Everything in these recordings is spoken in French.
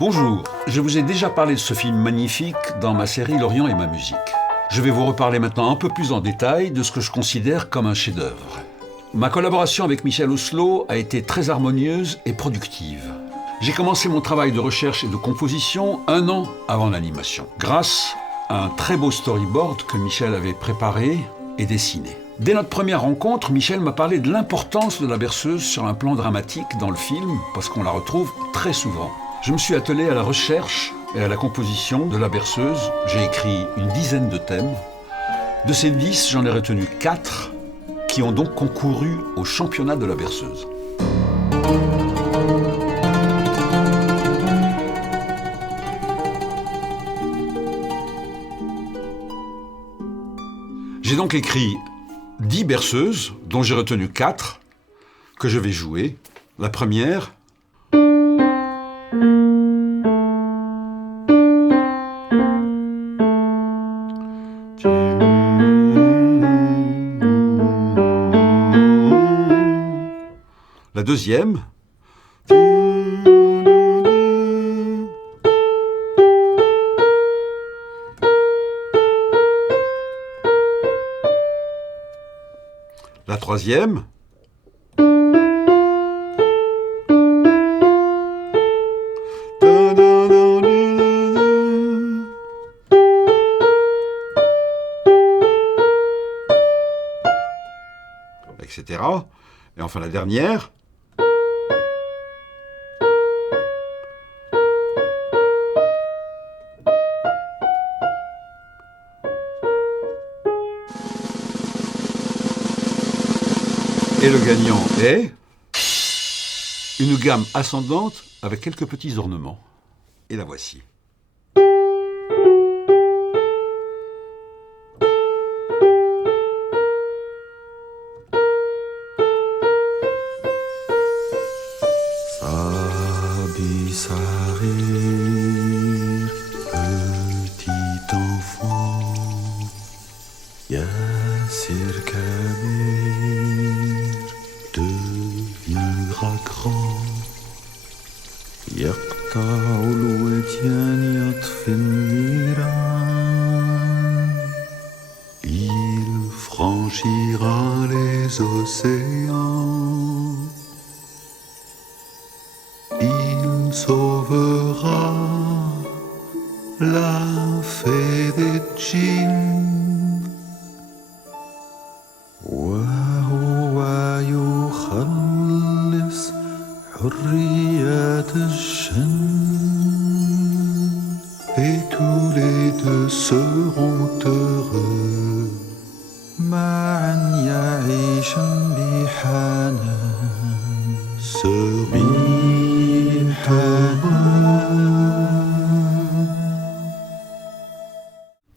Bonjour, je vous ai déjà parlé de ce film magnifique dans ma série L'Orient et ma musique. Je vais vous reparler maintenant un peu plus en détail de ce que je considère comme un chef-d'œuvre. Ma collaboration avec Michel Oslo a été très harmonieuse et productive. J'ai commencé mon travail de recherche et de composition 1 an avant l'animation, grâce à un très beau storyboard que Michel avait préparé et dessiné. Dès notre première rencontre, Michel m'a parlé de l'importance de la berceuse sur un plan dramatique dans le film, parce qu'on la retrouve très souvent. Je me suis attelé à la recherche et à la composition de la berceuse. J'ai écrit une dizaine de thèmes. De ces 10, j'en ai retenu 4 qui ont donc concouru au championnat de la berceuse. J'ai donc écrit 10 berceuses, dont j'ai retenu 4, que je vais jouer. La première... La deuxième. La troisième. Etc. Et enfin la dernière. Et le gagnant est une gamme ascendante avec quelques petits ornements. Et la voici. Sabi Sarir, petit enfant, Yassir Kabir, deviendra grand. يقطع الوديان يطفي النيران. Il franchira les océans. Il sauvera la fée des djinns. وهو يخلص حرية الجن. Et tous les deux seront heureux. معا يعيشون بحنان. seront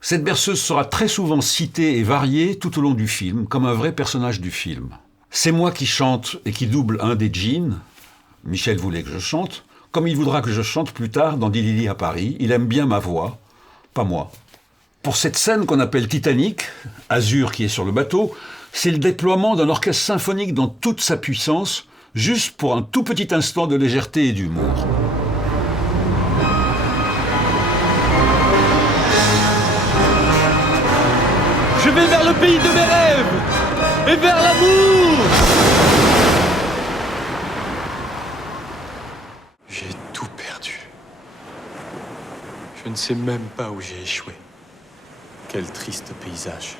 Cette berceuse sera très souvent citée et variée tout au long du film, comme un vrai personnage du film. C'est moi qui chante et qui double un des djinns. Michel voulait que je chante, comme il voudra que je chante plus tard dans Dilili à Paris. Il aime bien ma voix, pas moi. Pour cette scène qu'on appelle Titanic, Azur qui est sur le bateau, c'est le déploiement d'un orchestre symphonique dans toute sa puissance, juste pour un tout petit instant de légèreté et d'humour. Je vais vers le pays de mes rêves et vers l'amour. J'ai tout perdu. Je ne sais même pas où j'ai échoué. Quel triste paysage.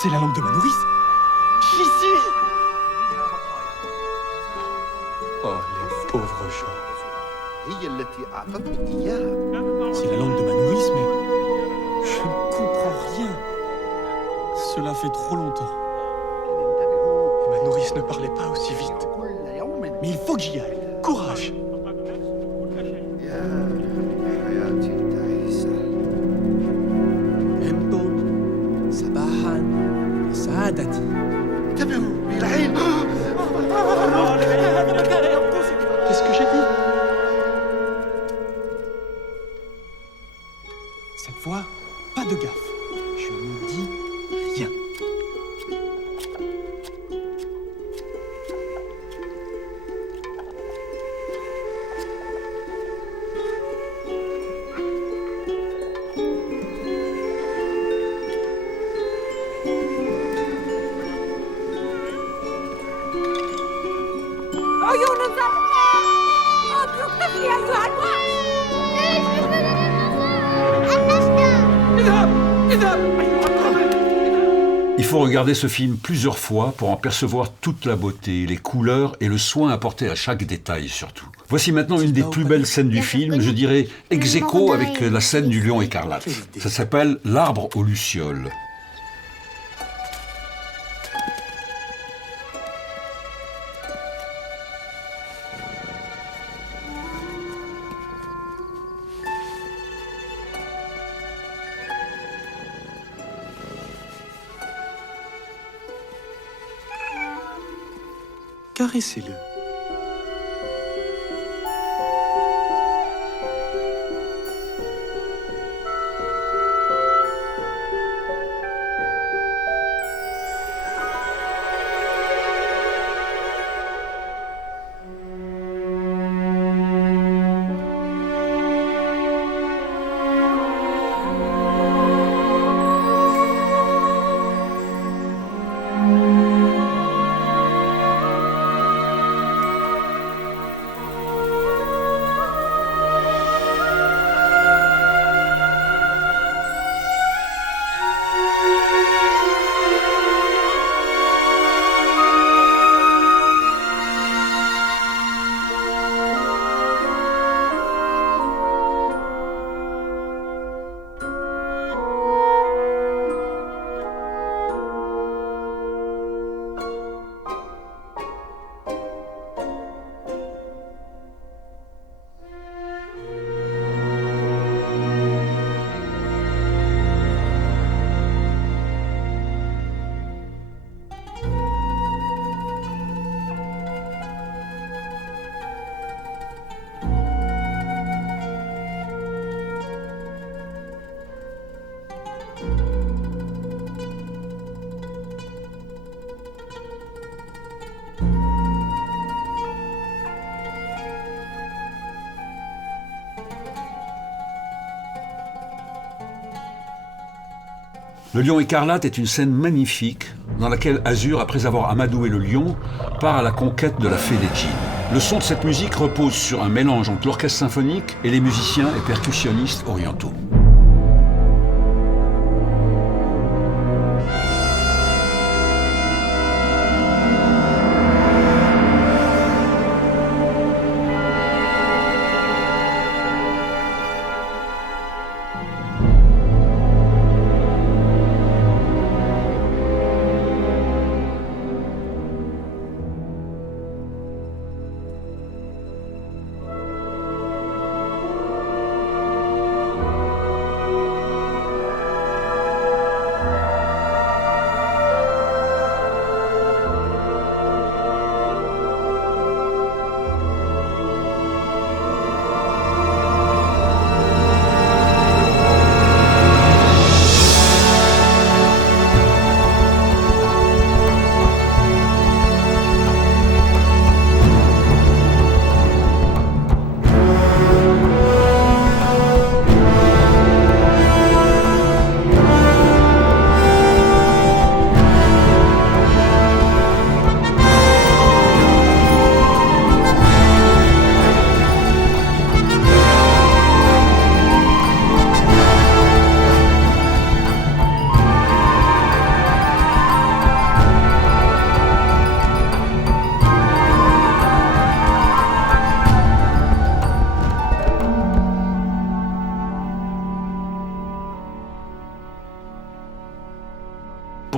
C'est la lampe de ma nourrice. Ici. Oh, les pauvres gens. C'est la lampe de ma nourrice, mais je ne comprends rien. Cela fait trop longtemps. Et ma nourrice ne parlait pas aussi vite. Mais il faut que j'y aille. Courage. سعادتي انتبهوا بالعين. Qu'est-ce que j'ai dit? Cette fois, pas de gaffe. Je ne dis rien. Il faut regarder ce film plusieurs fois pour en percevoir toute la beauté, les couleurs et le soin apporté à chaque détail surtout. Voici maintenant une des plus belles scènes du film, je dirais ex aequo avec la scène du lion écarlate. Ça s'appelle L'arbre aux lucioles. Caressez-le. Le lion écarlate est une scène magnifique dans laquelle Azur, après avoir amadoué le lion, part à la conquête de la fée des djinns. Le son de cette musique repose sur un mélange entre l'orchestre symphonique et les musiciens et percussionnistes orientaux.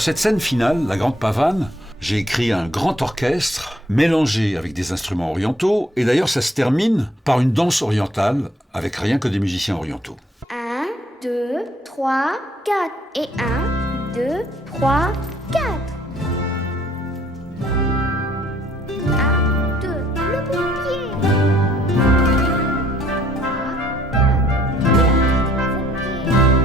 Pour cette scène finale, la Grande Pavane, j'ai écrit un grand orchestre mélangé avec des instruments orientaux, et d'ailleurs ça se termine par une danse orientale avec rien que des musiciens orientaux. 1, 2, 3, 4. Et 1, 2, 3, 4. 1, 2, le pompier. 3, 4. Et la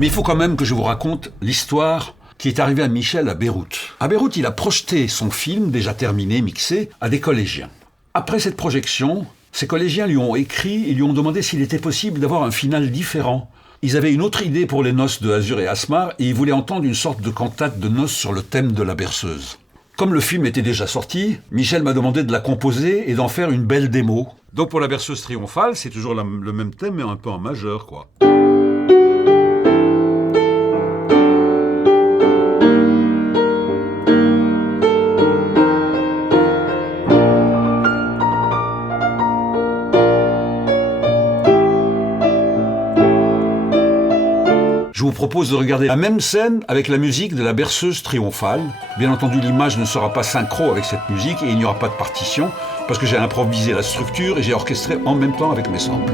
Mais il faut quand même que je vous raconte l'histoire qui est arrivée à Michel à Beyrouth. À Beyrouth, il a projeté son film, déjà terminé, mixé, à des collégiens. Après cette projection, ces collégiens lui ont écrit et lui ont demandé s'il était possible d'avoir un final différent. Ils avaient une autre idée pour les noces de Azur et Asmar et ils voulaient entendre une sorte de cantate de noces sur le thème de la berceuse. Comme le film était déjà sorti, Michel m'a demandé de la composer et d'en faire une belle démo. Donc pour la berceuse triomphale, c'est toujours le même thème mais un peu en majeur, quoi. Je vous propose de regarder la même scène avec la musique de la berceuse triomphale. Bien entendu, l'image ne sera pas synchro avec cette musique et il n'y aura pas de partition parce que j'ai improvisé la structure et j'ai orchestré en même temps avec mes samples.